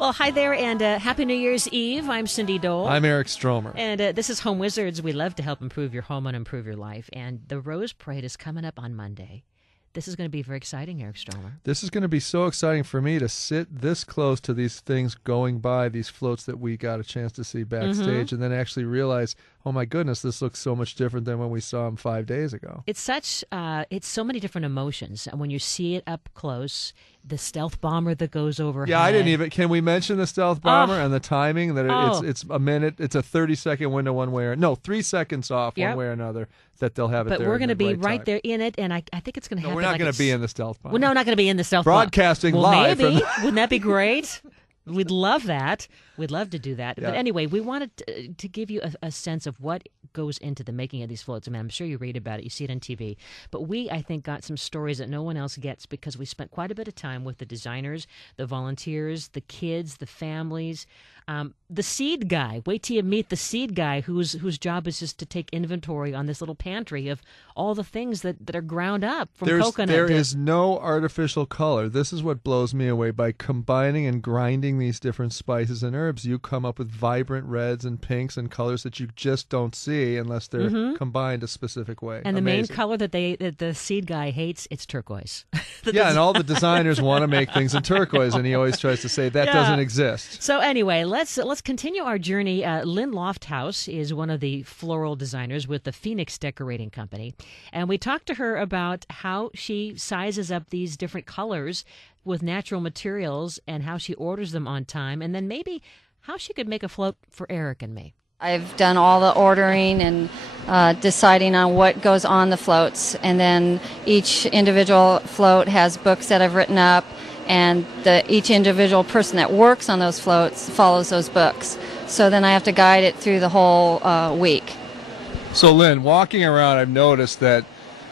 Well, hi there, and Happy New Year's Eve. I'm Cindy Dole. I'm Eric Stromer. And this is Home Wizards. We love to help improve your home and improve your life. And the Rose Parade is coming up on Monday. This is going to be very exciting, Eric Stromer. This is going to be so exciting for me to sit this close to these things going by, these floats that we got a chance to see backstage, and then actually realize, oh my goodness, this looks so much different than when we saw them 5 days ago. It's so many different emotions. And when you see it up close, the stealth bomber that goes overhead. Yeah, I didn't even. Can we mention the stealth bomber and the timing? That it's a minute. It's a 30-second window one way or no 3 seconds off one way or another that they'll have it. But there we're going to be right time. there in it, and I think it's going to happen. We're not going to be in the stealth bomber. Well, no, not going to be in the stealth broadcasting bomber. live. Maybe wouldn't that be great? We'd love that. We'd love to do that. Yeah. But anyway, we wanted to give you a sense of what goes into the making of these floats. I mean, I'm sure you read about it, you see it on TV. But we, I think, got some stories that no one else gets because we spent quite a bit of time with the designers, the volunteers, the kids, the families, the seed guy. Wait till you meet the seed guy whose job is just to take inventory on this little pantry of all the things that are ground up from coconut. There is no artificial color. This is what blows me away. By combining and grinding these different spices and herbs, you come up with vibrant reds and pinks and colors that you just don't see unless they're combined a specific way. And the main color that the seed guy hates, it's turquoise. And all the designers want to make things in turquoise, and he always tries to say that doesn't exist. So anyway, let's continue our journey. Lynn Lofthouse is one of the floral designers with the Phoenix Decorating Company, and we talked to her about how she sizes up these different colors with natural materials and how she orders them on time, and then maybe how she could make a float for Eric and me. I've done all the ordering and deciding on what goes on the floats, and then each individual float has books that I've written up, and each individual person that works on those floats follows those books. So then I have to guide it through the whole week. So Lynn, walking around, I've noticed that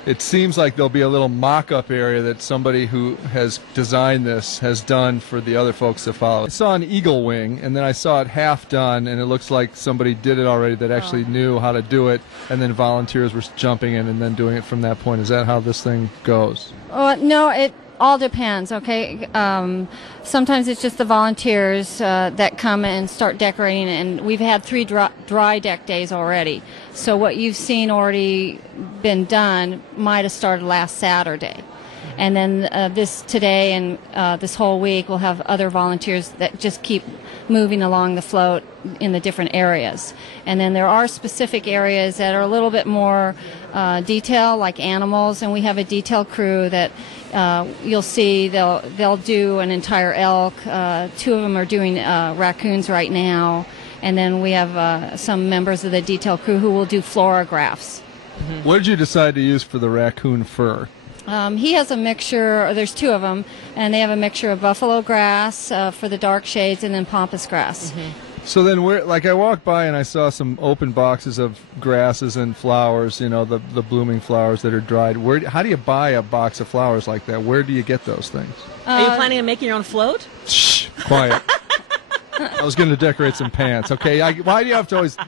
it seems like there'll be a little mock-up area that somebody who has designed this has done for the other folks to follow. I saw an eagle wing, and then I saw it half done, and it looks like somebody did it already that actually knew how to do it, and then volunteers were jumping in and then doing it from that point. Is that how this thing goes? No, it all depends, okay? Sometimes it's just the volunteers that come and start decorating, and we've had 3 dry deck days already. So what you've seen already been done might have started last Saturday. And then today and this whole week we'll have other volunteers that just keep moving along the float in the different areas. And then there are specific areas that are a little bit more detailed, like animals, and we have a detail crew that you'll see they'll do an entire elk. 2 of them are doing raccoons right now. And then we have some members of the detail crew who will do floragraphs. What did you decide to use for the raccoon fur? He has a mixture, there's 2 of them, and they have a mixture of buffalo grass for the dark shades and then pampas grass. So then, I walked by and I saw some open boxes of grasses and flowers, the blooming flowers that are dried. How do you buy a box of flowers like that? Where do you get those things? Are you planning on making your own float? Shh, quiet. I was going to decorate some pants. Okay, why do you have to always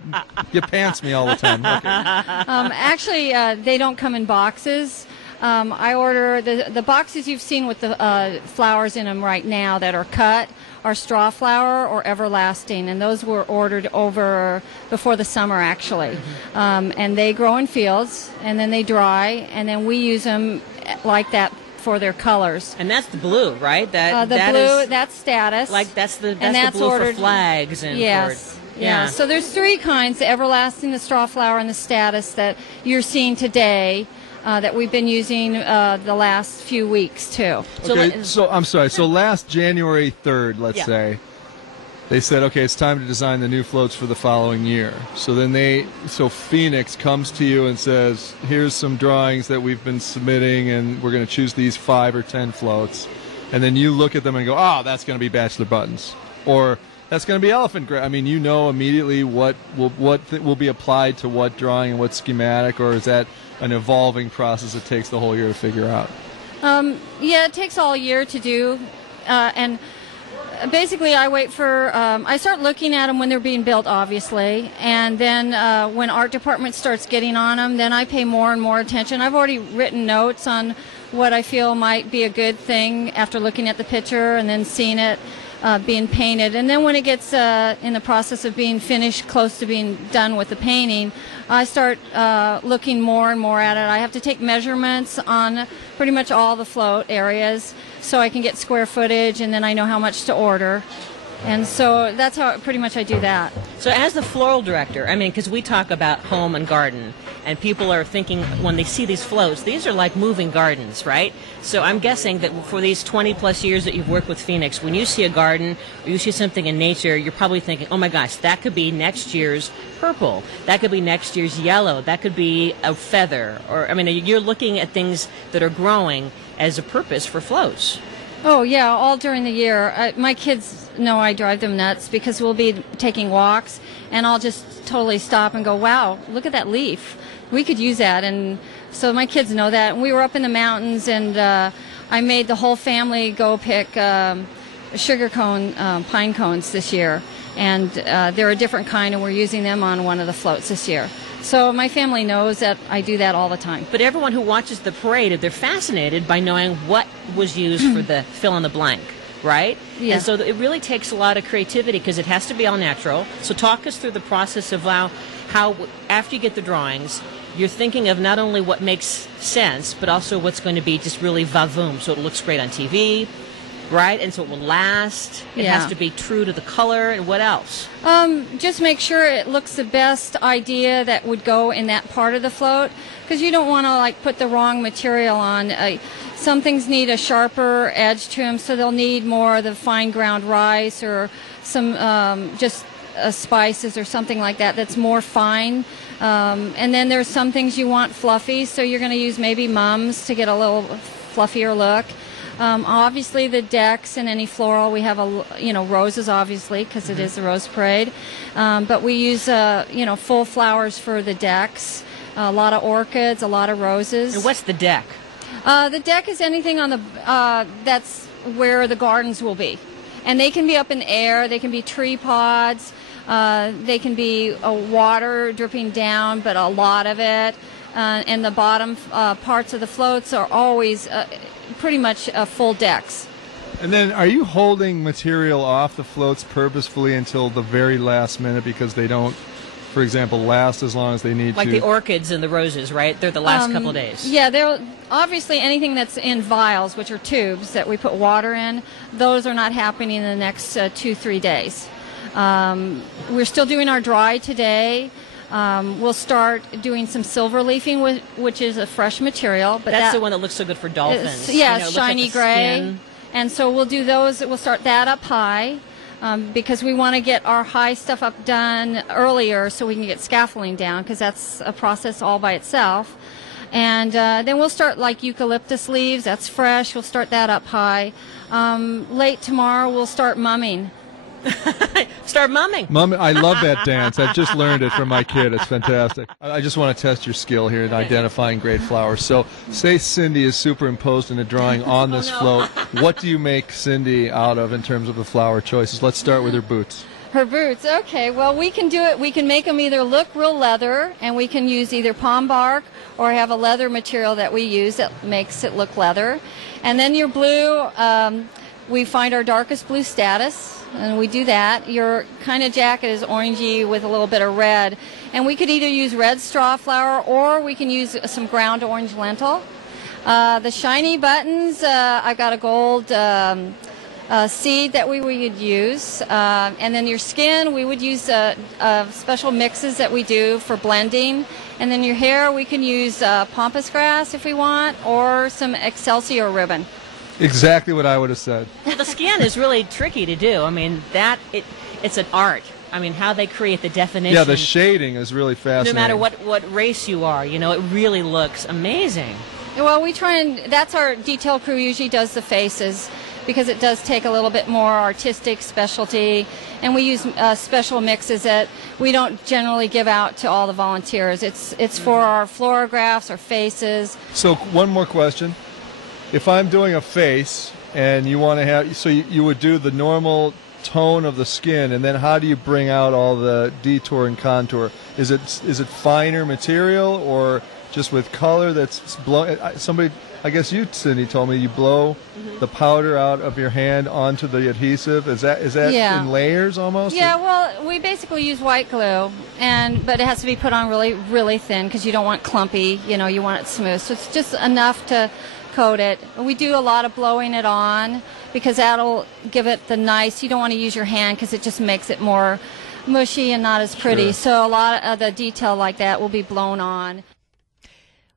you pants me all the time? Okay. Actually, they don't come in boxes. I order the boxes you've seen with the flowers in them right now that are cut are straw flower or everlasting, and those were ordered over before the summer actually. And they grow in fields, and then they dry, and then we use them like that for their colors. And that's the blue, right? That's status. Like that's the blue ordered for flags and yes. Yeah. So there's 3 kinds: the everlasting, the straw flower, and the status that you're seeing today. That we've been using the last few weeks too. Okay, so I'm sorry. So last January 3rd, let's say, they said, okay, it's time to design the new floats for the following year. So then Phoenix comes to you and says, here's some drawings that we've been submitting, and we're going to choose these 5 or 10 floats. And then you look at them and go, oh, that's going to be bachelor buttons, or that's going to be elephant grass. I mean, you know immediately what will be applied to what drawing and what schematic, or is that an evolving process that takes the whole year to figure out? Yeah, it takes all year to do, and basically I wait for, I start looking at them when they're being built, obviously, and then when art department starts getting on them, then I pay more and more attention. I've already written notes on what I feel might be a good thing after looking at the picture and then seeing it. being painted. And then when it gets in the process of being finished, close to being done with the painting, I start looking more and more at it. I have to take measurements on pretty much all the float areas so I can get square footage, and then I know how much to order. And so that's how pretty much I do that. So as the floral director, I mean, because we talk about home and garden, and people are thinking when they see these floats, these are like moving gardens, right? So I'm guessing that for these 20 plus years that you've worked with Phoenix, when you see a garden or you see something in nature, you're probably thinking, oh my gosh, that could be next year's purple. That could be next year's yellow. That could be a feather. Or, I mean, you're looking at things that are growing as a purpose for floats. Oh, yeah, all during the year. My kids know I drive them nuts because we'll be taking walks, and I'll just totally stop and go, wow, look at that leaf. We could use that. And so my kids know that. And we were up in the mountains, and I made the whole family go pick sugar cone, pine cones this year. And they're a different kind, and we're using them on one of the floats this year. So my family knows that I do that all the time. But everyone who watches the parade, they're fascinated by knowing what was used for the fill in the blank, right? Yeah. And so it really takes a lot of creativity because it has to be all natural. So talk us through the process of how after you get the drawings, you're thinking of not only what makes sense, but also what's going to be just really va-voom. So it looks great on TV, right? And so it will last. It has to be true to the color. And what else? Just make sure it looks the best idea that would go in that part of the float, because you don't want to like put the wrong material on. Some things need a sharper edge to them, so they'll need more of the fine ground rice or some just spices or something like that that's more fine. And then there's some things you want fluffy, so you're going to use maybe mums to get a little fluffier look. Obviously the decks and any floral, we have roses obviously because it is the Rose Parade, but we use full flowers for the decks, a lot of orchids, a lot of roses. And what's the deck? The deck is anything on the that's where the gardens will be, and they can be up in the air, they can be tree pods, they can be water dripping down, but a lot of it, and the bottom parts of the floats are always pretty much full decks. And then are you holding material off the floats purposefully until the very last minute because they don't, for example, last as long as they need like to? Like the orchids and the roses, right? They're the last couple days. Yeah, they're obviously anything that's in vials, which are tubes that we put water in, those are not happening in the next 2-3 days. We're still doing our dry today. We'll start doing some silver leafing, which is a fresh material. But that's the one that looks so good for dolphins. Yeah, shiny gray. And so we'll do those. We'll start that up high because we want to get our high stuff up done earlier so we can get scaffolding down, because that's a process all by itself. And then we'll start like eucalyptus leaves. That's fresh. We'll start that up high. Late tomorrow, we'll start mumming. Start mumming. I love that dance. I've just learned it from my kid. It's fantastic. I just want to test your skill here in identifying great flowers. So say Cindy is superimposed in a drawing on this float. What do you make Cindy out of in terms of the flower choices? Let's start with her boots. Her boots. Okay, well, we can do it. We can make them either look real leather, and we can use either palm bark or have a leather material that we use that makes it look leather. And then your blue, we find our darkest blue status, and we do that. Your kind of jacket is orangey with a little bit of red, and we could either use red straw flower or we can use some ground orange lentil. The shiny buttons, I've got a gold seed that we would use, and then your skin, we would use special mixes that we do for blending. And then your hair, we can use pampas grass if we want, or some Excelsior ribbon. Exactly what I would have said. Well, the skin is really tricky to do. I mean, it's an art. I mean, how they create the definition. Yeah, the shading is really fascinating. No matter what race you are, it really looks amazing. Well, we try and, that's our detail crew usually does the faces, because it does take a little bit more artistic specialty, and we use special mixes that we don't generally give out to all the volunteers. It's for our floragraphs, our faces. So one more question. If I'm doing a face and you want to have, so you would do the normal tone of the skin, and then how do you bring out all the detour and contour? Is it finer material or just with color that's blown? Somebody I guess you, Cindy, told me you blow the powder out of your hand onto the adhesive. Is that Yeah. in layers almost? Yeah, well, we basically use white glue, but it has to be put on really, really thin because you don't want clumpy. You know, you want it smooth. So it's just enough to coat it. We do a lot of blowing it on because that'll give it the nice. You don't want to use your hand because it just makes it more mushy and not as pretty. Sure. So a lot of the detail like that will be blown on.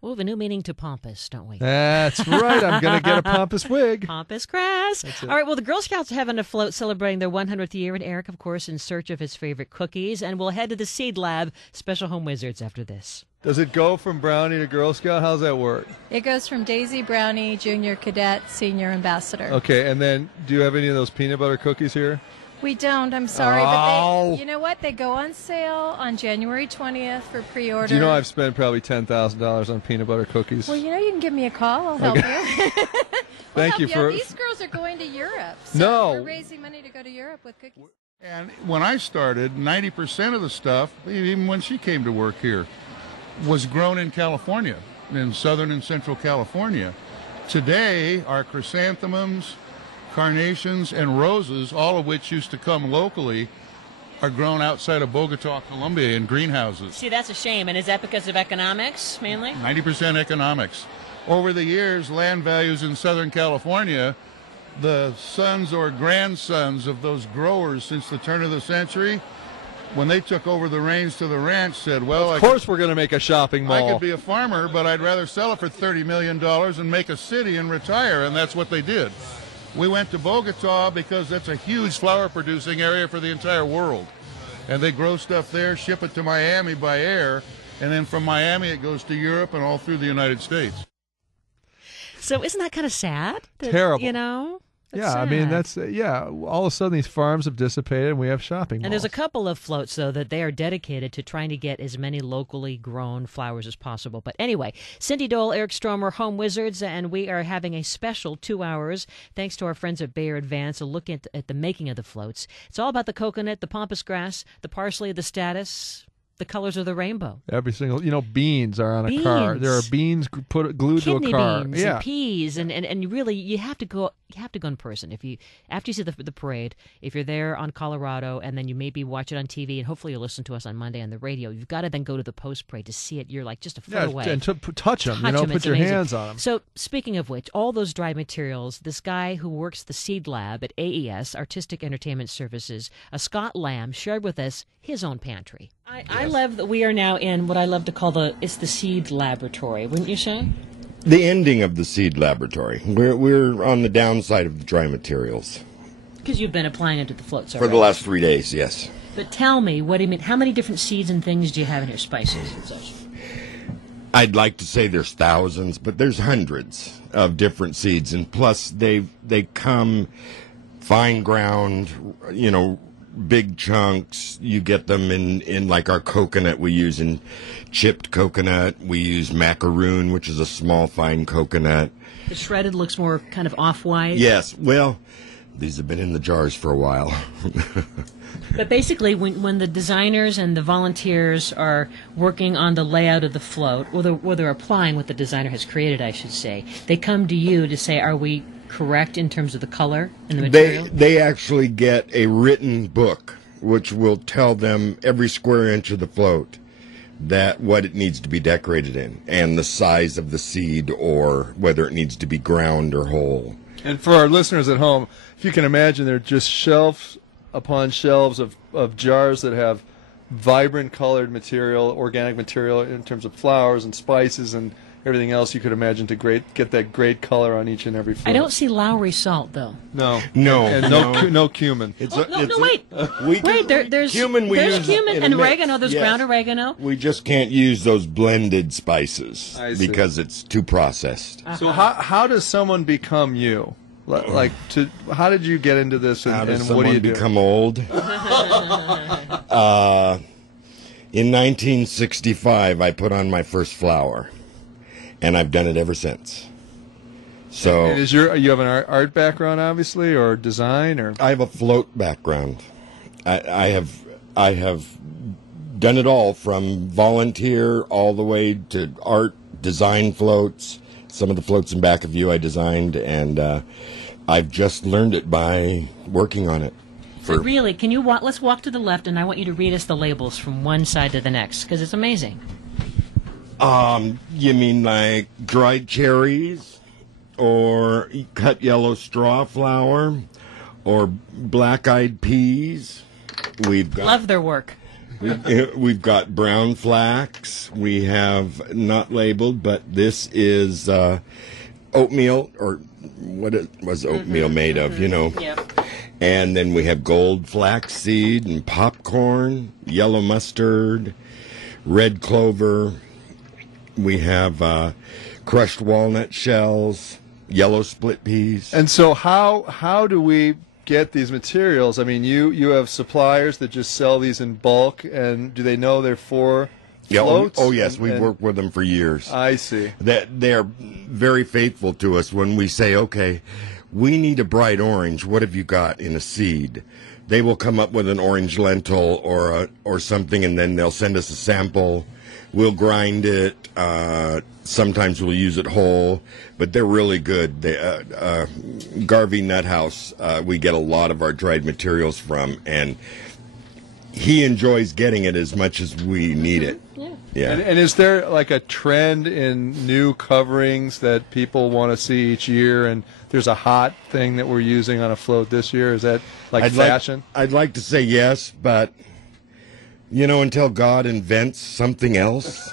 We have a new meaning to pompous, don't we? That's right. I'm going to get a pompous wig. Pompous grass. All right, well, the Girl Scouts are having a float celebrating their 100th year, and Eric, of course, in search of his favorite cookies, and we'll head to the Seed Lab, Special Home Wizards, after this. Does it go from Brownie to Girl Scout? How's that work? It goes from Daisy, Brownie, Junior Cadet, Senior Ambassador. Okay, and then do you have any of those peanut butter cookies here? We don't, I'm sorry, Oh. but you know what? They go on sale on January 20th for pre-order. Do you know I've spent probably $10,000 on peanut butter cookies? Well, you know, you can give me a call. I'll help you. Thank you for... These girls are going to Europe. So No. We're raising money to go to Europe with cookies. And when I started, 90% of the stuff, even when she came to work here, was grown in California, in southern and central California. Today, our chrysanthemums, carnations, and roses, all of which used to come locally, are grown outside of Bogota, Colombia in greenhouses. See, that's a shame. And is that because of economics, mainly? 90% economics. Over the years, land values in Southern California, the sons or grandsons of those growers since the turn of the century, when they took over the reins to the ranch, said, well, Of course we're going to make a shopping I mall. could be a farmer, but I'd rather sell it for $30 million and make a city and retire, and that's what they did. We went to Bogota because that's a huge flower-producing area for the entire world. And they grow stuff there, ship it to Miami by air, and then from Miami it goes to Europe and all through the United States. So isn't that kind of sad? Terrible. You know? That's Yeah, I mean, sad. all of a sudden these farms have dissipated and we have shopping malls. And there's a couple of floats, though, that they are dedicated to trying to get as many locally grown flowers as possible. But anyway, Cindy Dole, Eric Stromer, Home Wizards, and we are having a special 2 hours, thanks to our friends at Bayer Advance, a look at the making of the floats. It's all about the coconut, the pampas grass, the parsley, the statice, the colors of the rainbow. Every single, beans are on a car. There are beans glued Kidney to a car. beans and peas, and really you have to go in person. After you see the parade, if you're there on Colorado, and then you maybe watch it on TV, and hopefully you'll listen to us on Monday on the radio, you've got to then go to the post parade to see it. You're like just a foot away. And touch them, Touch 'em, put it's your amazing. hands on them. So speaking of which, all those dry materials, this guy who works the Seed Lab at AES, Artistic Entertainment Services, Scott Lamb, shared with us his own pantry. I love that we are now in what I love to call the Seed Laboratory, wouldn't you say? The ending of the seed laboratory. We're on the downside of the dry materials. Because you've been applying it to the floats For already. the last 3 days, yes. But tell me, what do you mean? How many different seeds and things do you have in here, spices and such? I'd like to say there's thousands, but there's hundreds of different seeds, and plus they come fine ground, big chunks. You get them in like our coconut. We use in chipped coconut. We use macaroon, which is a small fine coconut. The shredded looks more kind of off-white. Yes, well, these have been in the jars for a while. But basically, when the designers and the volunteers are working on the layout of the float, or they're applying what the designer has created, I should say, they come to you to say, are we correct in terms of the color and the material? They actually get a written book which will tell them every square inch of the float that what it needs to be decorated in and the size of the seed or whether it needs to be ground or whole. And for our listeners at home, if you can imagine, they're just shelves upon shelves of jars that have vibrant colored material, organic material in terms of flowers and spices and everything else you could imagine to get that great color on each and every float. I don't see Lowry salt, though. No. No. And no cumin. Wait. Wait, There's cumin there's cumin in a and mix. oregano. There's Yes. ground oregano. We just can't use those blended spices I see. because it's too processed. So how does someone become you? How did you get into this, and, How does and what do you someone do? become old? In 1965, I put on my first flower, and I've done it ever since. So And you have an art background, obviously, or design, or I have a float background. I have done it all from volunteer all the way to art, design floats, Some of the floats in back of you I designed, and I've just learned it by working on it. So really, can you let's walk to the left, and I want you to read us the labels from one side to the next, because it's amazing. You mean like dried cherries, or cut yellow straw flower, or black-eyed peas? Love their work. We've got brown flax. We have not labeled, but this is oatmeal, or what was oatmeal made of, you know. Yep. And then we have gold flaxseed and popcorn, yellow mustard, red clover. We have crushed walnut shells, yellow split peas. And so how do we get these materials? I mean, you have suppliers that just sell these in bulk, and do they know they're for floats? Oh, yes, we've worked with them for years. I see. They're very faithful to us when we say, okay, we need a bright orange. What have you got in a seed? They will come up with an orange lentil or something, and then they'll send us a sample. We'll grind it. Sometimes we'll use it whole, but they're really good. Garvey Nut House, we get a lot of our dried materials from, and he enjoys getting it as much as we need it. Yeah. And is there like a trend in new coverings that people want to see each year? And there's a hot thing that we're using on a float this year. Is that like fashion? I'd like to say yes, but you know, until God invents something else,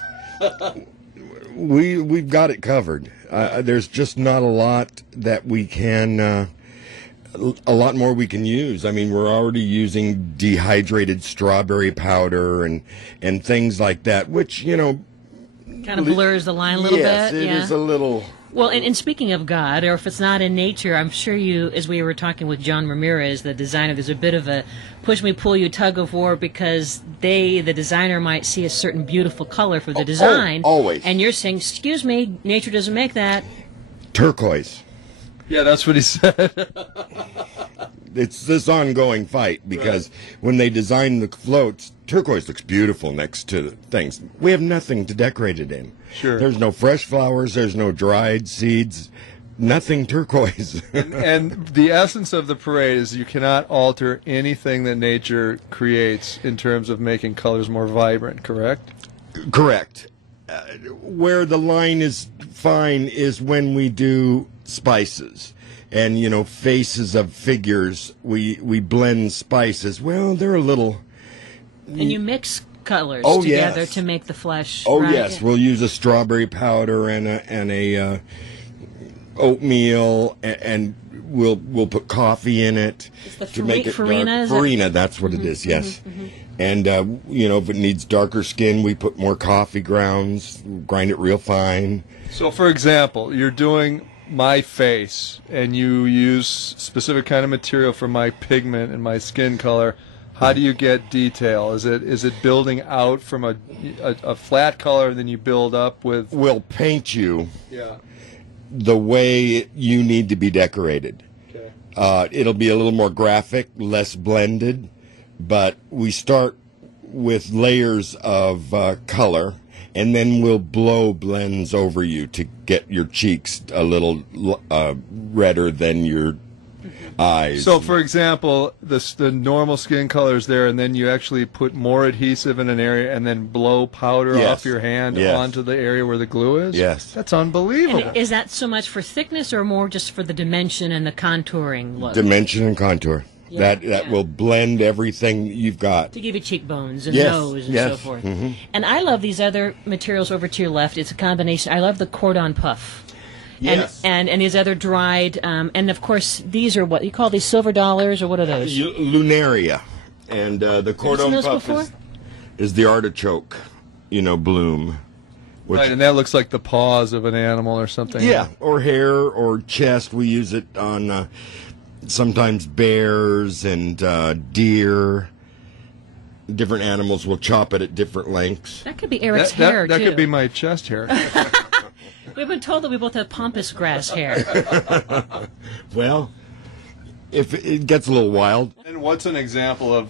we've got it covered. There's just not a lot that we can. A lot more we can use. I mean, we're already using dehydrated strawberry powder and things like that, which, you know, kind of blurs the line a little bit. Yes, it is a little. Well, and speaking of God, or if it's not in nature, I'm sure you, as we were talking with John Ramirez, the designer, there's a bit of a push me, pull you, tug of war, because the designer might see a certain beautiful color for the design. Always. And you're saying, excuse me, nature doesn't make that. Turquoise. Yeah, that's what he said. It's this ongoing fight because when they design the floats, turquoise looks beautiful next to things. We have nothing to decorate it in. Sure. There's no fresh flowers. There's no dried seeds. Nothing turquoise. And the essence of the parade is you cannot alter anything that nature creates in terms of making colors more vibrant, correct? Correct. Where the line is fine is when we do spices and, you know, faces of figures. We blend spices. Well, they're a little. And you mix colors together to make the flesh. Oh, right? yes. We'll use a strawberry powder and a oatmeal, and we'll put coffee in it to make it farina. Farina, that's what it is. Yes. And you know, if it needs darker skin, we put more coffee grounds, grind it real fine. So, for example, you're doing my face, and you use specific kind of material for my pigment and my skin color. How do you get detail? Is it building out from a flat color, and then you build up with? We'll paint you. Yeah. The way you need to be decorated. Okay. It'll be a little more graphic, less blended, but we start with layers of color, and then we'll blow blends over you to get your cheeks a little redder than your eyes. So, for example, the normal skin color is there, and then you actually put more adhesive in an area and then blow powder off your hand onto the area where the glue is? Yes. That's unbelievable. And is that so much for thickness or more just for the dimension and the contouring look? Dimension and contour. Yeah, that will blend everything you've got. To give you cheekbones and nose and so forth. Mm-hmm. And I love these other materials over to your left. It's a combination. I love the cordon puff. Yes. And these other dried, and of course, these are what you call these silver dollars, or what are those? Lunaria. And the cordon puff is the artichoke, you know, bloom. Right, and that looks like the paws of an animal or something. Yeah, or hair or chest. We use it on sometimes bears and deer. Different animals will chop it at different lengths. That could be Eric's hair, that too. could be my chest hair. We've been told that we both have pampas grass hair. Well, if it gets a little wild. And what's an example of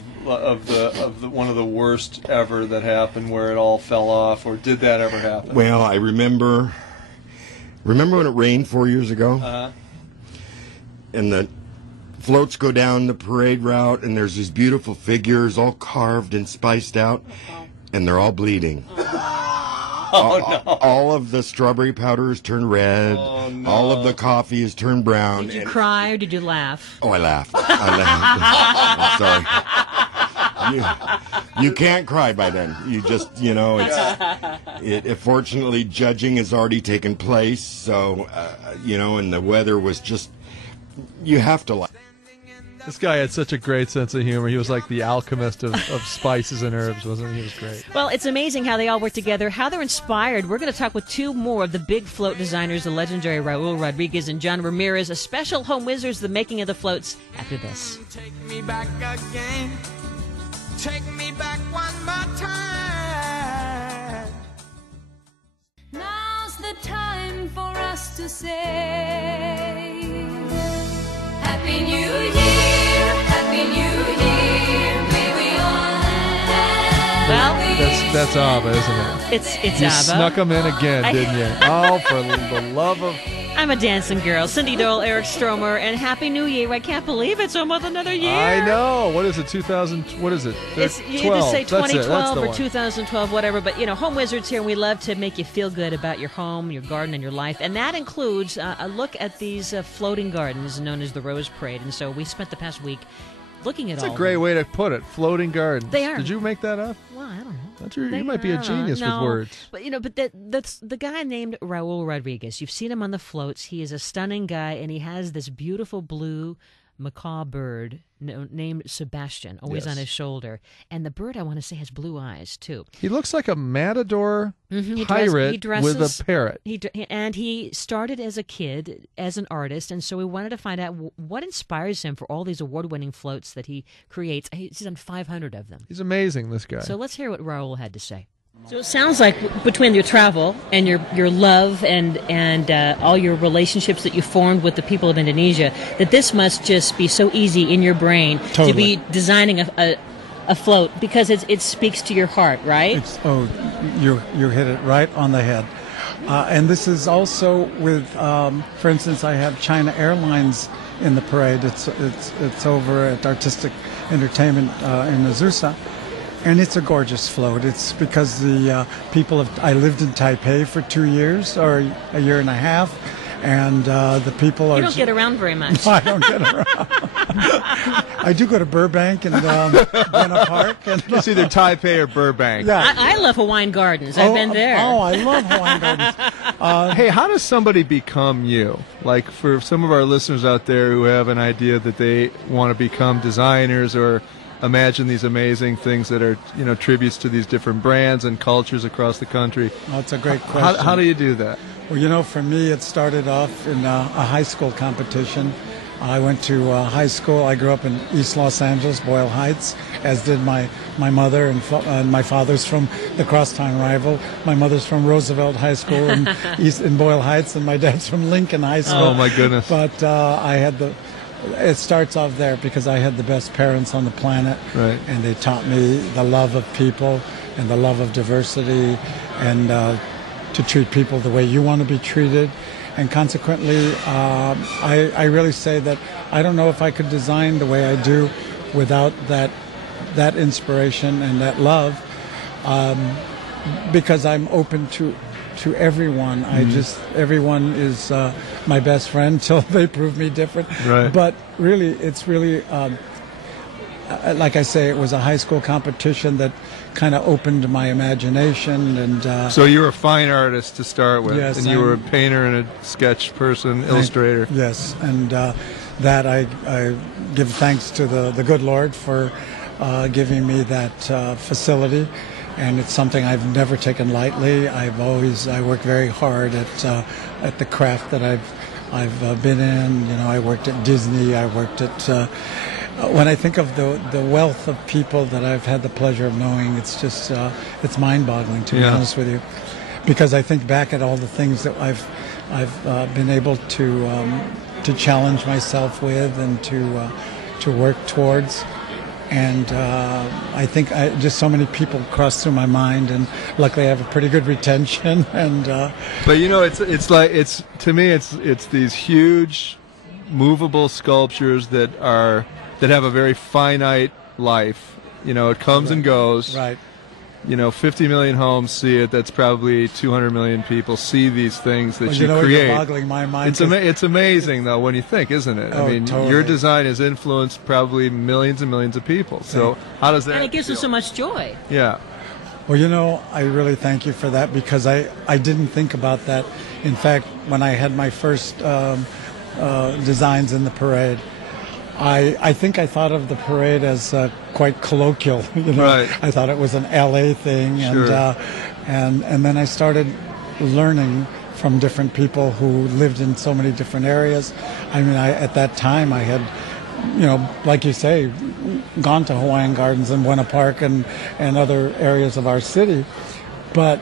the one of the worst ever that happened where it all fell off, or did that ever happen? Well, I remember Remember when it rained 4 years ago? And the floats go down the parade route, and there's these beautiful figures all carved and spiced out, and they're all bleeding. All of the strawberry powder is turned red. Oh, no. All of the coffee is turned brown. Did you cry or did you laugh? Oh, I laughed. I'm sorry. You can't cry by then. You just, fortunately, judging has already taken place. So, and the weather was just, you have to laugh. This guy had such a great sense of humor. He was like the alchemist of spices and herbs, wasn't he? He was great. Well, it's amazing how they all work together, how they're inspired. We're going to talk with two more of the big float designers, the legendary Raul Rodriguez and John Ramirez, a special Home Wizards, the making of the floats, after this. Take me back again. Take me back one more time. Now's the time for us to say Happy New Year. Happy New Year, may we all have. Well, that's ABBA, isn't it? It's you ABBA. Snuck them in again, didn't you? Oh, for the love of... I'm a dancing girl. Cindy Dole, Eric Stromer, and Happy New Year. I can't believe it's almost another year. I know. What is it, 2000? What is it? It's, you 12. either say 2012 or one. 2012, whatever. But, Home Wizards here, and we love to make you feel good about your home, your garden, and your life. And that includes a look at these floating gardens known as the Rose Parade. And so we spent the past week looking at all. That's a great way to put it. Floating gardens. They are. Did you make that up? Well, I don't know. You might be a genius with words. But that's the guy named Raul Rodriguez. You've seen him on the floats. He is a stunning guy, and he has this beautiful blue macaw bird named Sebastian, always on his shoulder. And the bird, I want to say, has blue eyes too. He looks like a matador pirate with a parrot. He started as a kid as an artist, and so we wanted to find out what inspires him for all these award-winning floats that he creates. He's done 500 of them. He's amazing, this guy. So let's hear what Raul had to say. So it sounds like between your travel and your love and all your relationships that you formed with the people of Indonesia, that this must just be so easy in your brain to be designing a float because it speaks to your heart, right? You hit it right on the head. And this is also with, for instance, I have China Airlines in the parade. It's over at Artistic Entertainment in Azusa. And it's a gorgeous float. It's because the I lived in Taipei for 2 years, or a year and a half, and the people are... You don't get around very much. No, I don't get around. I do go to Burbank and Buena Park. And, it's either Taipei or Burbank. Yeah. I love Hawaiian Gardens. I've been there. Oh, I love Hawaiian Gardens. Hey, how does somebody become you? Like, for some of our listeners out there who have an idea that they want to become designers or imagine these amazing things that are, tributes to these different brands and cultures across the country. Oh, that's a great question. How do you do that? Well, for me, it started off in a high school competition. I went to high school. I grew up in East Los Angeles, Boyle Heights, as did my mother, and my father's from the crosstown rival. My mother's from Roosevelt High School in Boyle Heights, and my dad's from Lincoln High School. Oh, my goodness. But it starts off there because I had the best parents on the planet, right. And they taught me the love of people and the love of diversity and to treat people the way you want to be treated. And consequently, I really say that I don't know if I could design the way I do without that inspiration and that love, because I'm open to everyone. Everyone is my best friend till they prove me different. Right. But really, it's really, like I say, it was a high school competition that kind of opened my imagination. And so you were a fine artist to start with, yes, and you were a painter and a sketch person, illustrator. Yes, and that I give thanks to the good Lord for giving me that facility. And it's something I've never taken lightly. I work very hard at the craft that I've been in. I worked at Disney. I worked at. When I think of the wealth of people that I've had the pleasure of knowing, it's just it's mind-boggling, to be honest with you, because I think back at all the things that I've been able to challenge myself with and to work towards. And I think just so many people cross through my mind, and luckily I have a pretty good retention. And but you know, it's to me it's these huge movable sculptures that have a very finite life. You know, it comes and goes. Right. You know, 50 million homes see it. That's probably 200 million people see these things that you create. You're boggling my mind. It's amazing, though, when you think, isn't it? Oh, I mean, totally. your design has influenced probably millions and millions of people. So how does that And it gives feel? us so much joy. Yeah. Well, you know, I really thank you for that, because I didn't think about that. In fact, when I had my first designs in the parade, I think I thought of the parade as quite colloquial. You know, Right. I thought it was an LA thing, Sure. and then I started learning from different people who lived in so many different areas. I mean, at that time I had, you know, like you say, gone to Hawaiian Gardens and Buena Park and other areas of our city, but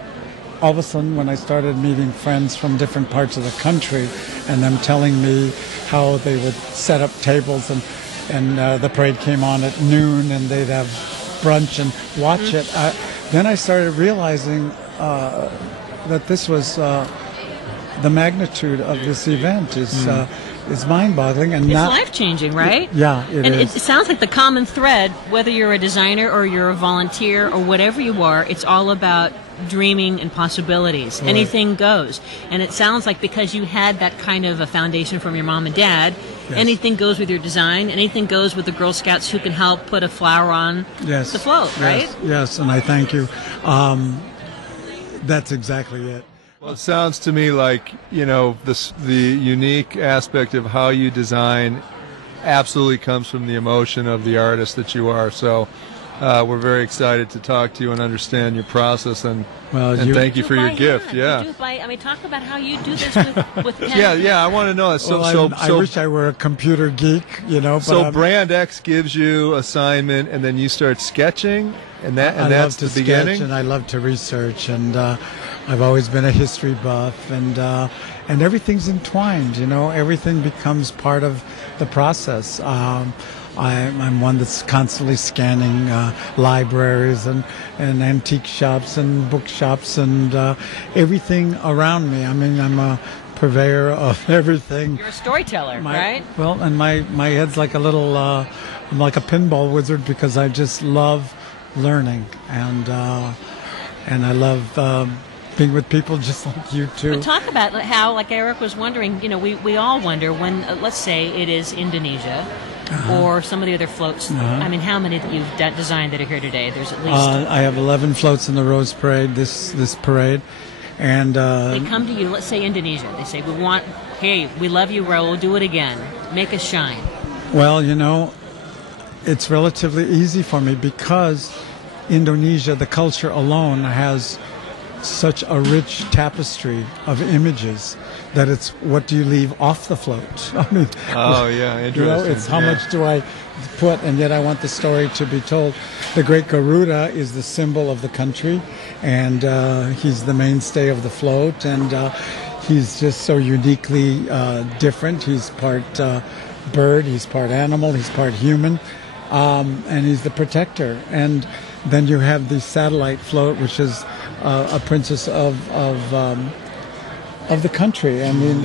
all of a sudden, when I started meeting friends from different parts of the country and them telling me how they would set up tables and the parade came on at noon and they'd have brunch and watch it, then I started realizing that this was the magnitude of this event is mind-boggling. And It's not life-changing, right? Yeah, it and is. it sounds like the common thread, whether you're a designer or you're a volunteer or whatever you are, it's all about dreaming and possibilities. Right. Anything goes. And it sounds like because you had that kind of a foundation from your mom and dad, Yes. anything goes with your design, anything goes with the Girl Scouts who can help put a flower on Yes. the float, right? Yes, yes, and I thank you. That's exactly it. Well, it sounds to me like, you know, the unique aspect of how you design absolutely comes from the emotion of the artist that you are. So we're very excited to talk to you and understand your process, and thank you for your gift. Yeah. I mean, talk about how you do this with pen. Yeah, I want to know that. So, Well, I wish I were a computer geek, you know. But so Brand X gives you assignment, and then you start sketching, and I that's love to the beginning. sketch and I love to research, and I've always been a history buff, and everything's entwined. You know, everything becomes part of the process. I'm one that's constantly scanning libraries and antique shops and bookshops and everything around me. I mean, I'm a purveyor of everything. You're a storyteller, right? Well, and my head's like a little, I'm like a pinball wizard because I just love learning, and I love being with people just like you too. But talk about how, like Eric was wondering, you know, we all wonder when, let's say it is Indonesia or some of the other floats. I mean, how many that you've designed that are here today? There's at least... I have 11 floats in the Rose Parade, this parade. And they come to you, let's say Indonesia. They say, hey, we love you, Raul, do it again. Make us shine. Well, you know, it's relatively easy for me because Indonesia, the culture alone, has such a rich tapestry of images that it's what do you leave off the float? I mean, interesting. You know, it's how much do I put, and yet I want the story to be told. The Great Garuda is the symbol of the country, and he's the mainstay of the float, and he's just so uniquely different. He's part bird, he's part animal, he's part human, and he's the protector. And then you have the satellite float, which is a princess of the country. I mean,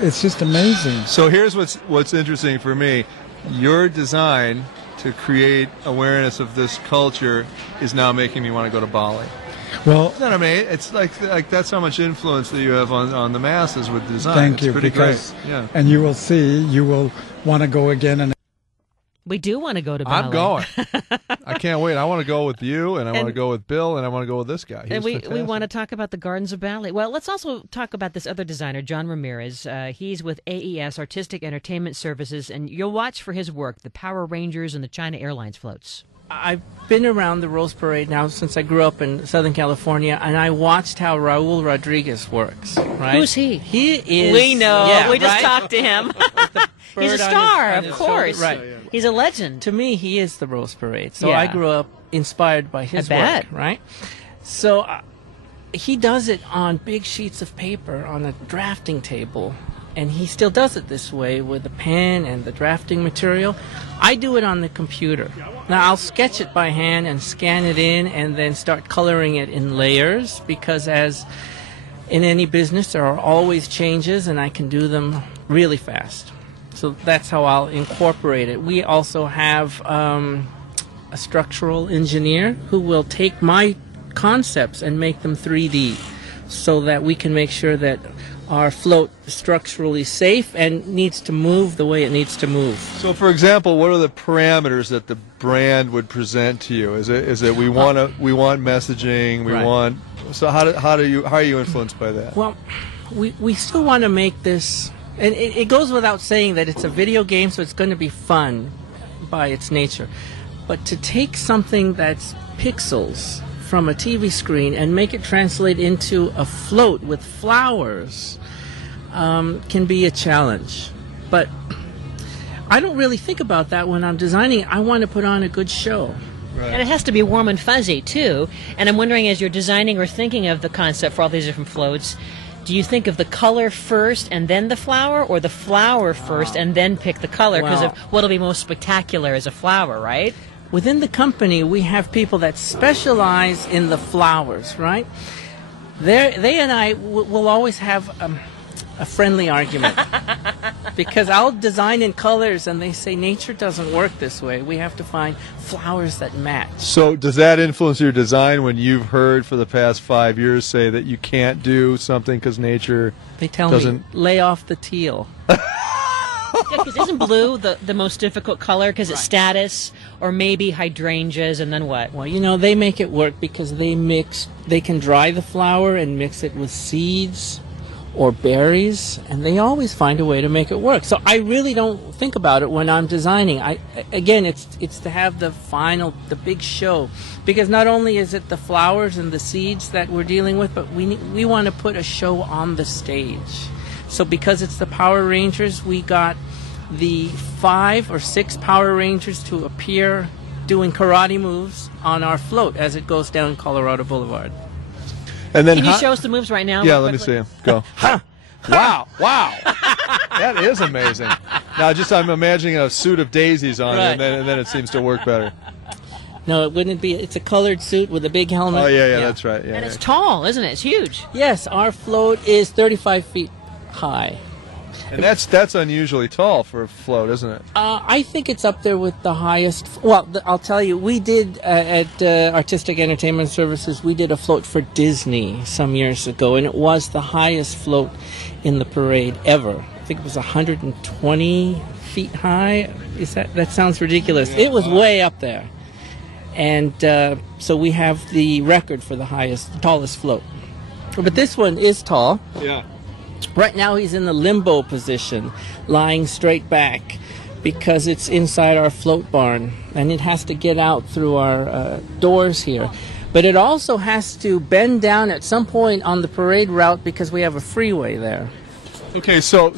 it's just amazing. So here's what's interesting for me. Your design to create awareness of this culture is now making me want to go to Bali. Well, Isn't that amazing? It's like that's how much influence that you have on the masses with design. thank It's you, pretty because great. Yeah. and you will see, you will want to go again. And We do want to go to Bali. I'm going. I can't wait. I want to go with you, and I want to go with Bill, and I want to go with this guy. He's And we fantastic. want to talk about the Gardens of Bali. Well, let's also talk about this other designer, John Ramirez. He's with AES, Artistic Entertainment Services, and you'll watch for his work, the Power Rangers and the China Airlines floats. I've been around the Rose Parade now since I grew up in Southern California, and I watched how Raul Rodriguez works. Right? Who's he? He is. We know. Yeah, we just right? talked to him. He's a Bird on star, his- on of his course. shoulder. Right. He's a legend. To me, he is the Rose Parade. So Yeah. I grew up inspired by his I bet. work, right? So he does it on big sheets of paper on a drafting table and he still does it this way with the pen and the drafting material. I do it on the computer. Now, I'll sketch it by hand and scan it in and then start coloring it in layers, because as in any business, there are always changes, and I can do them really fast. So that's how I'll incorporate it. We also have a structural engineer who will take my concepts and make them 3D, so that we can make sure that our float is structurally safe and needs to move the way it needs to move. So, for example, what are the parameters that the brand would present to you? Is it we want messaging, we Right. want. So how are you influenced by that? Well, we still want to make this, and it goes without saying that it's a video game, so it's going to be fun by its nature. But to take something that's pixels from a TV screen and make it translate into a float with flowers can be a challenge. But I don't really think about that when I'm designing. I want to put on a good show. And it has to be warm and fuzzy, too. And I'm wondering, as you're designing or thinking of the concept for all these different floats, do you think of the color first and then the flower, or the flower first and then pick the color? Because Well- of what'll be most spectacular is a flower, right? Within the company, we have people that specialize in the flowers, right? They and I will always have a friendly argument because I'll design in colors and they say nature doesn't work this way. We have to find flowers that match. So does that influence your design when you've heard for the past 5 years say that you can't do something because nature They tell doesn't? me, lay off the teal. Because isn't blue the most difficult color because it's status, or maybe hydrangeas, and then what? Well, you know, they make it work because they can dry the flower and mix it with seeds or berries, and they always find a way to make it work. So I really don't think about it when I'm designing. Again, it's to have the big show, because not only is it the flowers and the seeds that we're dealing with, but we want to put a show on the stage. So because it's the Power Rangers, we got the 5 or 6 Power Rangers to appear doing karate moves on our float as it goes down Colorado Boulevard. And then Can you show us the moves right now? Yeah, real let me quickly? see them. Go. Wow, that is amazing. Now, I'm imagining a suit of daisies on Right. it, and then it seems to work better. No, it wouldn't be. It's a colored suit with a big helmet. Oh yeah, that's right. Yeah, And it's yeah. tall, isn't it? It's huge. Yes, our float is 35 feet high. And that's unusually tall for a float, isn't it? I think it's up there with the highest. Well, I'll tell you, we did at Artistic Entertainment Services, we did a float for Disney some years ago, and it was the highest float in the parade ever. I think it was 120 feet high. That sounds ridiculous. Yeah. It was way up there. And so we have the record for the tallest float. But this one is tall. Yeah. Right now he's in the limbo position, lying straight back, because it's inside our float barn, and it has to get out through our doors here. But it also has to bend down at some point on the parade route because we have a freeway there. Okay, so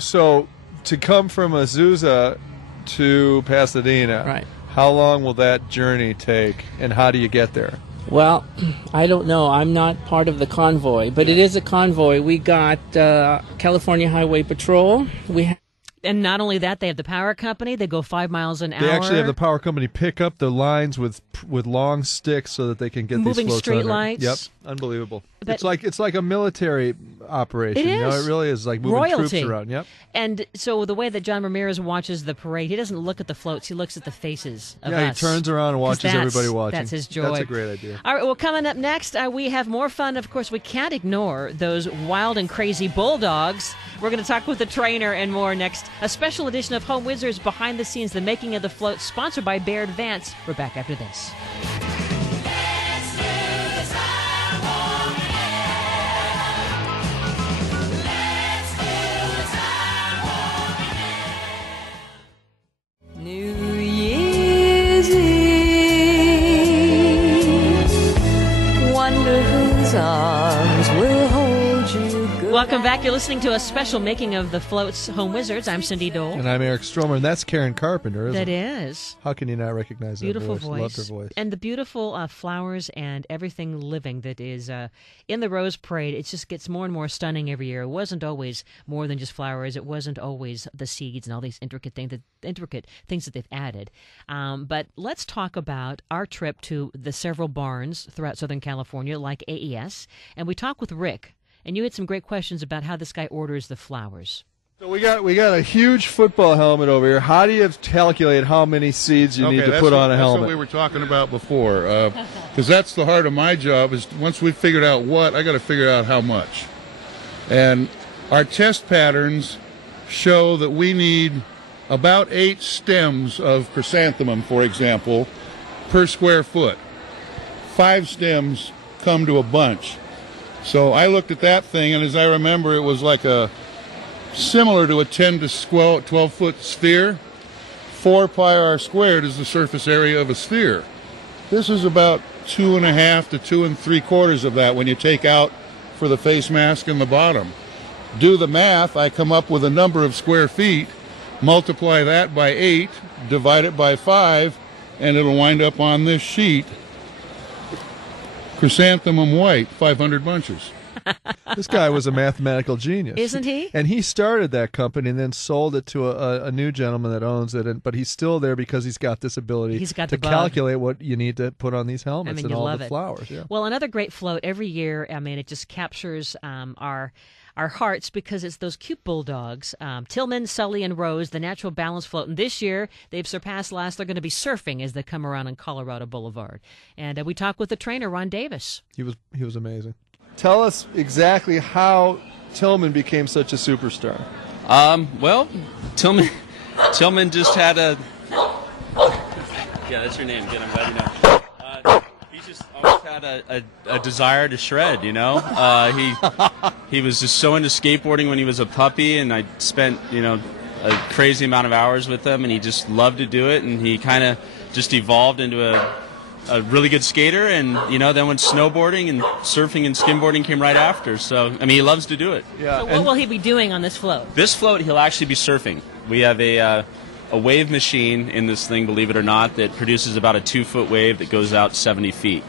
to come from Azusa to Pasadena, Right. how long will that journey take, and how do you get there? Well, I don't know. I'm not part of the convoy, but it is a convoy. We got California Highway Patrol. And not only that, they have the power company. They go 5 miles an hour. They actually have the power company pick up the lines with long sticks so that they can get Moving these floats street on there. lights. Yep, unbelievable. But it's like a military operation. It You know, is. it really is like moving Royalty. troops around. Yep. And so the way that John Ramirez watches the parade, he doesn't look at the floats. He looks at the faces of Yeah, us. he turns around and 'Cause watches that's- everybody watching. That's his joy. That's a great idea. All right, well, coming up next, we have more fun. Of course, we can't ignore those wild and crazy bulldogs. We're going to talk with the trainer and more next. A special edition of Home Wizards Behind the Scenes, the making of the float, sponsored by Baird Vance. We're back after this. New Year's Eve, wonder whose arms will hold you good. Welcome back. You're listening to a special making of the Floats Home Wizards. I'm Cindy Dole. And I'm Eric Stromer, and that's Karen Carpenter, isn't That it? is. How can you not recognize that Beautiful voice? Loved her voice. And the beautiful flowers and everything living that is in the Rose Parade. It just gets more and more stunning every year. It wasn't always more than just flowers. It wasn't always the seeds and all these intricate things that they've added. But let's talk about our trip to the several barns throughout Southern California, like AES. And we talked with Rick, and you had some great questions about how this guy orders the flowers. So we got a huge football helmet over here. How do you calculate how many seeds you need to put on a helmet? That's what we were talking about before. Because that's the heart of my job, is once we've figured out what, I got to figure out how much. And our test patterns show that we need about 8 stems of chrysanthemum, for example, per square foot. 5 stems come to a bunch. So I looked at that thing, and as I remember, it was like similar to a 10 to 12 foot sphere. 4 pi r squared is the surface area of a sphere. This is about 2.5 to 2 3/4 of that when you take out for the face mask and the bottom. Do the math, I come up with a number of square feet, multiply that by 8, divide it by 5, and it'll wind up on this sheet. Chrysanthemum white, 500 bunches. This guy was a mathematical genius. Isn't he? And he started that company and then sold it to a new gentleman that owns it. But he's still there because he's got this ability to calculate what you need to put on these helmets and all the flowers. Yeah. Well, another great float every year. I mean, it just captures our hearts because it's those cute bulldogs, Tillman, Sully, and Rose, the natural balance float. And this year, they've surpassed last. They're going to be surfing as they come around on Colorado Boulevard. And we talked with the trainer, Ron Davis. He was amazing. Tell us exactly how Tillman became such a superstar. Well, Tillman just had a... Yeah, that's your name, Jen. I'm glad you know. He just always had a desire to shred, you know? He was just so into skateboarding when he was a puppy, and I spent, a crazy amount of hours with him, and he just loved to do it, and he kind of just evolved into a really good skater, and then when snowboarding and surfing and skimboarding came right after. So he loves to do it. Yeah. So what will he be doing on this float? This float, he'll actually be surfing. We have a wave machine in this thing, believe it or not, that produces about a 2-foot wave that goes out 70 feet.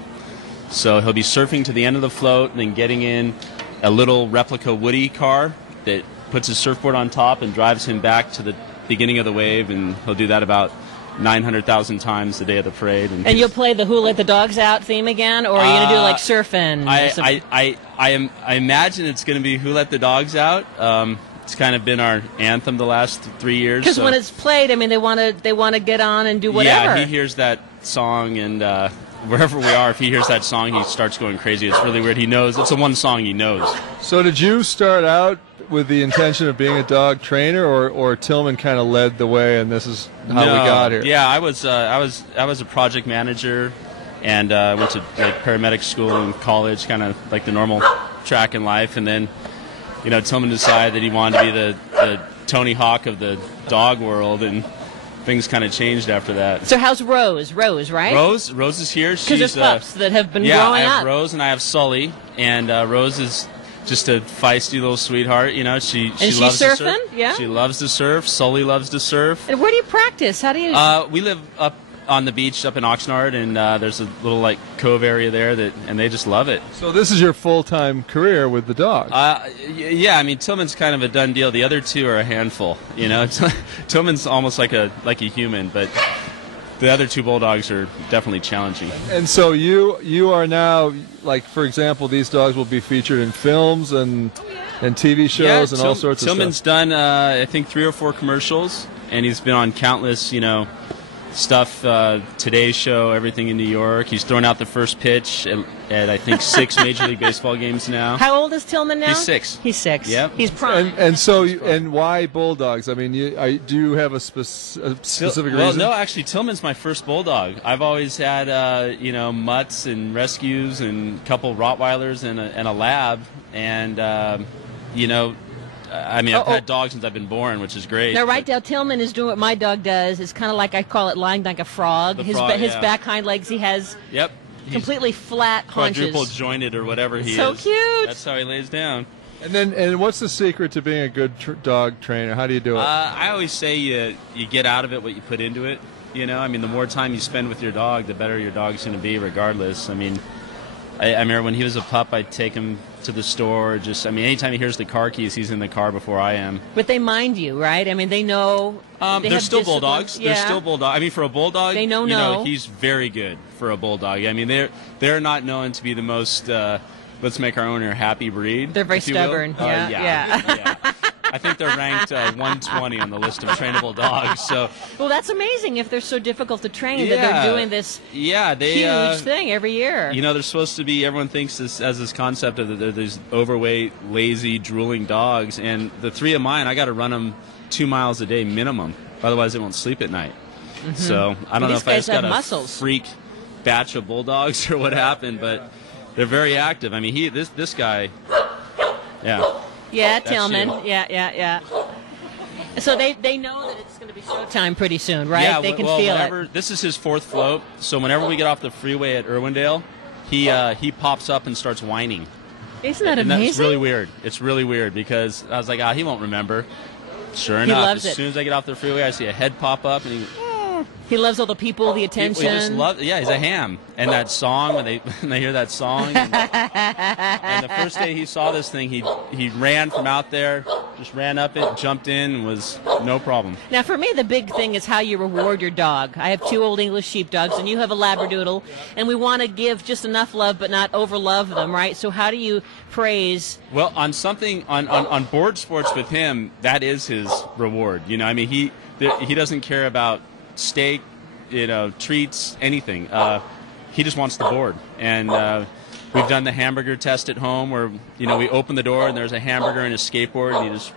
So he'll be surfing to the end of the float, and then getting in a little replica Woody car that puts his surfboard on top and drives him back to the beginning of the wave, and he'll do that about 900,000 times the day of the parade. And you'll play the Who Let the Dogs Out theme again, or are you going to do like surfing? I imagine it's going to be Who Let the Dogs Out. It's kind of been our anthem the last 3 years. Because when it's played, they want to get on and do whatever. Yeah, he hears that song, and wherever we are, if he hears that song, he starts going crazy. It's really weird. He knows it's the one song he knows. So did you start out with the intention of being a dog trainer, or Tillman kind of led the way, and this is how we got here? Yeah, I was a project manager, and went to paramedic school and college, kind of like the normal track in life, and then Tillman decided that he wanted to be the Tony Hawk of the dog world, and things kind of changed after that. So how's Rose? Rose, right? Rose is here. Because there's pups that have been growing up. Yeah, I have Rose and I have Sully, and Rose is just a feisty little sweetheart, she loves surfing? to surf. Yeah? She loves to surf. Sully loves to surf. And where do you practice? How do you... We live up on the beach up in Oxnard, and there's a little cove area there and they just love it. So this is your full-time career with the dogs? Yeah, Tillman's kind of a done deal. The other two are a handful, Tillman's almost like a human, but the other 2 bulldogs are definitely challenging. And so you are now, for example, these dogs will be featured in films and TV shows and all sorts of stuff. Tillman's done, I think, 3 or 4 commercials, and he's been on countless, stuff, Today's Show, everything in New York. He's thrown out the first pitch at I think 6 Major League Baseball games now. How old is Tillman now? He's 6. He's 6. Yep. He's prime. And why bulldogs? Do you have a specific reason? Well, no, actually, Tillman's my first bulldog. I've always had mutts and rescues and a couple Rottweilers and a lab, and I've had dogs since I've been born, which is great. Now, right, Dale Tillman is doing what my dog does. It's kind of like, I call it lying like a frog. His back hind legs, he has completely flat haunches. Quadruple jointed or whatever he is. So cute. That's how he lays down. And what's the secret to being a good dog trainer? How do you do it? I always say you get out of it what you put into it. You know, I mean, the more time you spend with your dog, the better your dog's going to be, regardless. I mean, I remember when he was a pup, I'd take him to the store. Anytime he hears the car keys, he's in the car before I am. But they mind you, right? I mean, they know. They're still bulldogs. Yeah. They're still bulldogs. I mean, for a bulldog, they know. He's very good for a bulldog. I mean, they're not known to be the most. Let's make our owner happy breed. They're very stubborn. Yeah. I think they're ranked 120 on the list of trainable dogs. So, well, that's amazing if they're so difficult to train that they're doing this huge thing every year. You know, they're supposed to be. Everyone thinks as this concept of they're these overweight, lazy, drooling dogs, and the 3 of mine, I got to run them 2 miles a day minimum. Otherwise, they won't sleep at night. Mm-hmm. So I don't know if I just got a freak batch of bulldogs or what happened, but they're very active. I mean, this guy, yeah. Yeah, Tillman. Yeah. So they know that it's going to be showtime pretty soon, right? Yeah, they can feel it. This is his 4th float, so whenever we get off the freeway at Irwindale, he pops up and starts whining. Isn't that amazing? That's really weird. It's really weird because I was like, he won't remember. Sure enough, he loves as soon as I get off the freeway, I see a head pop up, and he loves all the people, the attention. He just loves. Yeah, he's a ham. And that song, when they hear that song, and the first day he saw this thing, he ran from out there, just ran up it, jumped in, and was no problem. Now, for me, the big thing is how you reward your dog. I have 2 old English sheepdogs, and you have a Labradoodle, and we want to give just enough love, but not overlove them, right? So how do you praise? Well, on board sports with him, that is his reward. You know, I mean, he doesn't care about steak, treats, anything. He just wants the board. And we've done the hamburger test at home where, we open the door and there's a hamburger and a skateboard, and he just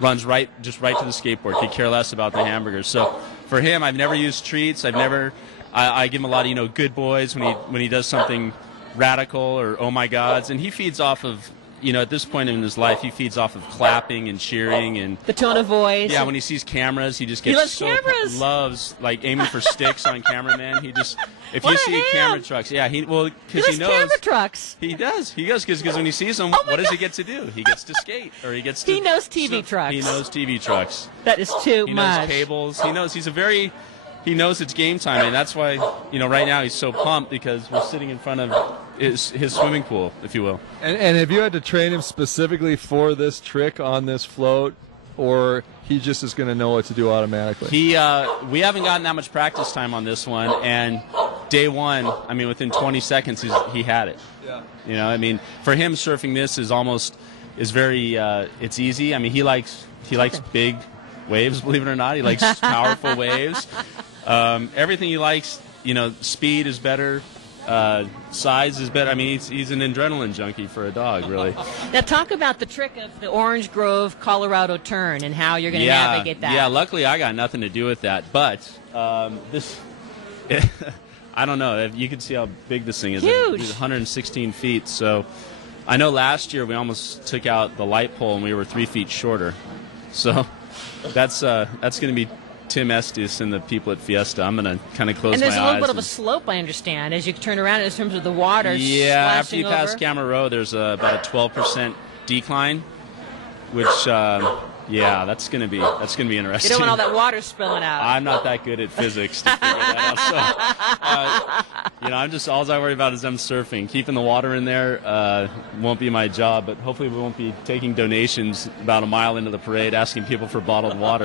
runs right to the skateboard. He care less about the hamburgers. So for him, I've never used treats. I give him a lot of, good boys when he does something radical or oh my gods, and he feeds off of, at this point in his life, he feeds off of clapping and cheering and the tone of voice. Yeah, when he sees cameras, he just gets loves like aiming for sticks on cameramen. He just you see camera trucks, he knows camera trucks. He does because when he sees them, what does he get to do? He gets to skate or he gets to. He knows TV trucks. He knows TV trucks. That is too much. He knows cables. He knows he knows it's game time, and that's why right now he's so pumped because we're sitting in front of his swimming pool, if you will. And have you had to train him specifically for this trick on this float, or he just is going to know what to do automatically? We haven't gotten that much practice time on this one, and day one, within 20 seconds he had it. Yeah. For him, surfing this is very it's easy. He likes big waves, believe it or not. He likes powerful waves. Everything he likes, speed is better. Size is better. He's an adrenaline junkie for a dog, really. Now talk about the trick of the Orange Grove, Colorado turn and how you're going to navigate that. Yeah, luckily I got nothing to do with that. But this, I don't know. You can see how big this thing is. Huge. It's 116 feet. So I know last year we almost took out the light pole and we were 3 feet shorter. So that's going to be Tim Estes and the people at Fiesta. I'm going to kind of close my eyes. And there's a little bit of a slope, I understand, as you turn around in terms of the water. Yeah, after you pass Camera Row, there's about a 12% decline, which, that's going to be interesting. You don't want all that water spilling out. I'm not that good at physics to figure that out. So, all I worry about is them surfing. Keeping the water in there won't be my job, but hopefully we won't be taking donations about a mile into the parade, asking people for bottled water.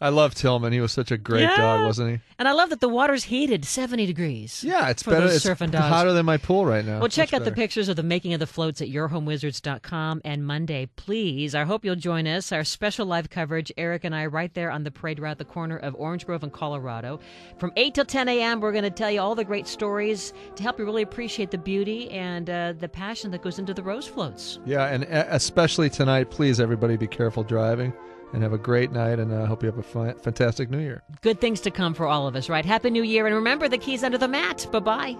I love Tillman. He was such a great dog, wasn't he? And I love that the water's heated 70 degrees. Yeah, it's better. It's hotter than my pool right now. Well, check out the pictures of the making of the floats at yourhomewizards.com. And Monday, please, I hope you'll join us. Our special live coverage, Eric and I, right there on the parade route, the corner of Orange Grove and Colorado. From 8 till 10 a.m., we're going to tell you all the great stories to help you really appreciate the beauty and the passion that goes into the Rose floats. Yeah, and especially tonight, please, everybody, be careful driving. And have a great night, and I hope you have a fantastic New Year. Good things to come for all of us, right? Happy New Year, and remember, the key's under the mat. Bye-bye.